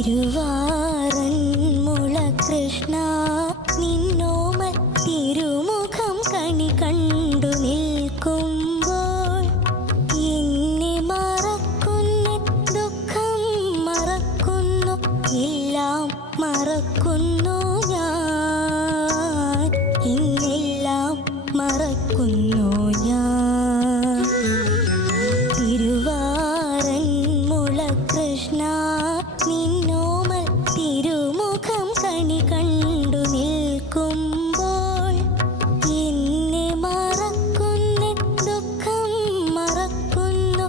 തിരുവാറന്മുള കൃഷ്ണ നിന്നോമൽ തിരുമുഖം കണി കണ്ടു നിൽക്കുമ്പോൾ എന്നെ മറക്കുന്നു, ദുഃഖം മറക്കുന്നു, എല്ലാം മറക്കുന്നു ഞാൻ, ഇന്നെല്ലാം മറക്കുന്നു ഞാൻ. തിരുവാറന്മുള കൃഷ്ണ നിന്നോമൽ തിരുമുഖം കണി കണ്ടു നിൽക്കുമ്പോൾ എന്നെ മറക്കുന്നു, ദുഃഖം മറക്കുന്നു,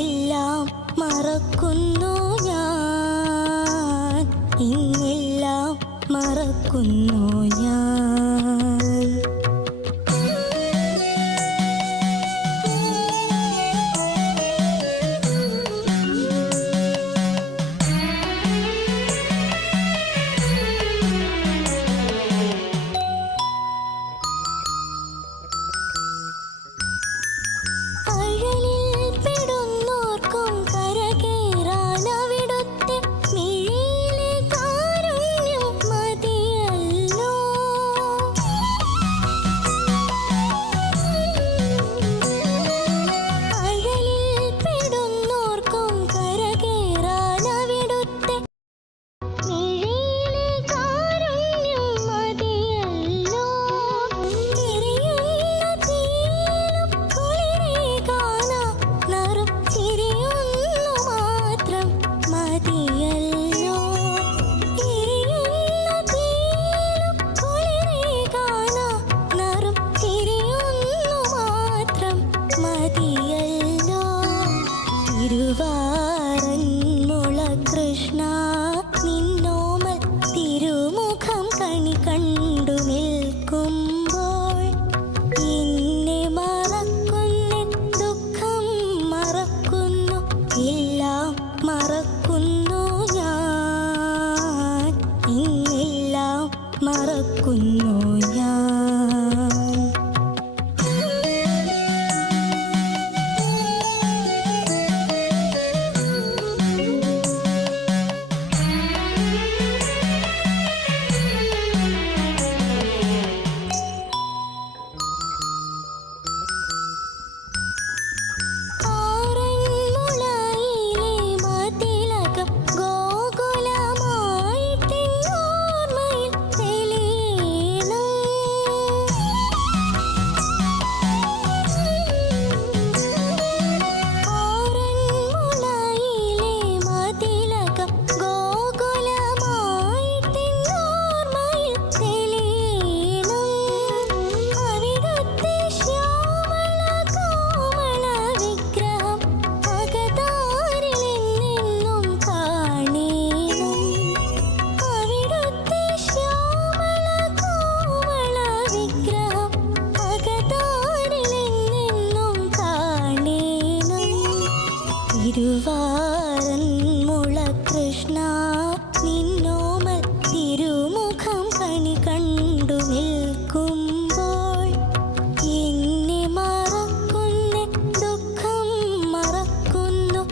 എല്ലാം മറക്കുന്നു ഞാൻ, ഇന്നെല്ലാം മറക്കുന്നു ഞാൻ. തിരുവാറന്മുള കൃഷ്ണ നിന്നോമൽ തിരുമുഖം കണി കണ്ടു നിൽക്കുമ്പോൾ എന്നെ മറക്കുന്നു, ദുഃഖം മറക്കുന്നു, എല്ലാം മറക്കുന്നു ഞാൻ, ഇന്നെല്ലാം മറക്കുന്നു ഞാൻ. തിരുവാറന്മുള കൃഷ്ണ നിന്നോമൽ തിരുമുഖം കണി കണ്ടു നിൽക്കുമ്പോൾ എന്നെ മറക്കുന്നു, ദുഃഖം മറക്കുന്നു,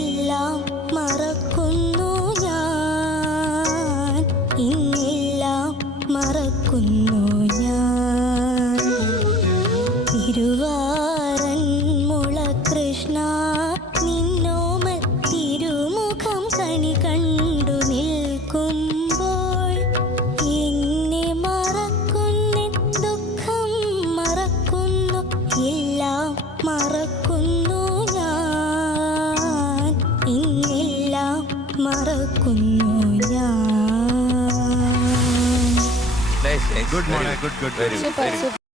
എല്ലാം മറക്കുന്നു ഞാൻ, ഇന്നെല്ലാം മറക്കുന്നു ഞാൻ. തിരുവാറന്മുള കൃഷ്ണ നിന്നോമൽ തിരുമുഖം കണി കണ്ടു നിൽക്കുമ്പോൾ എന്നെ മറക്കുന്നു, ദുഃഖം മറക്കുന്നു, എല്ലാം മറക്കുന്നു ഞാൻ, ഇന്നെല്ലാം മറക്കുന്നു ഞാൻ. Good morning. Good. Super.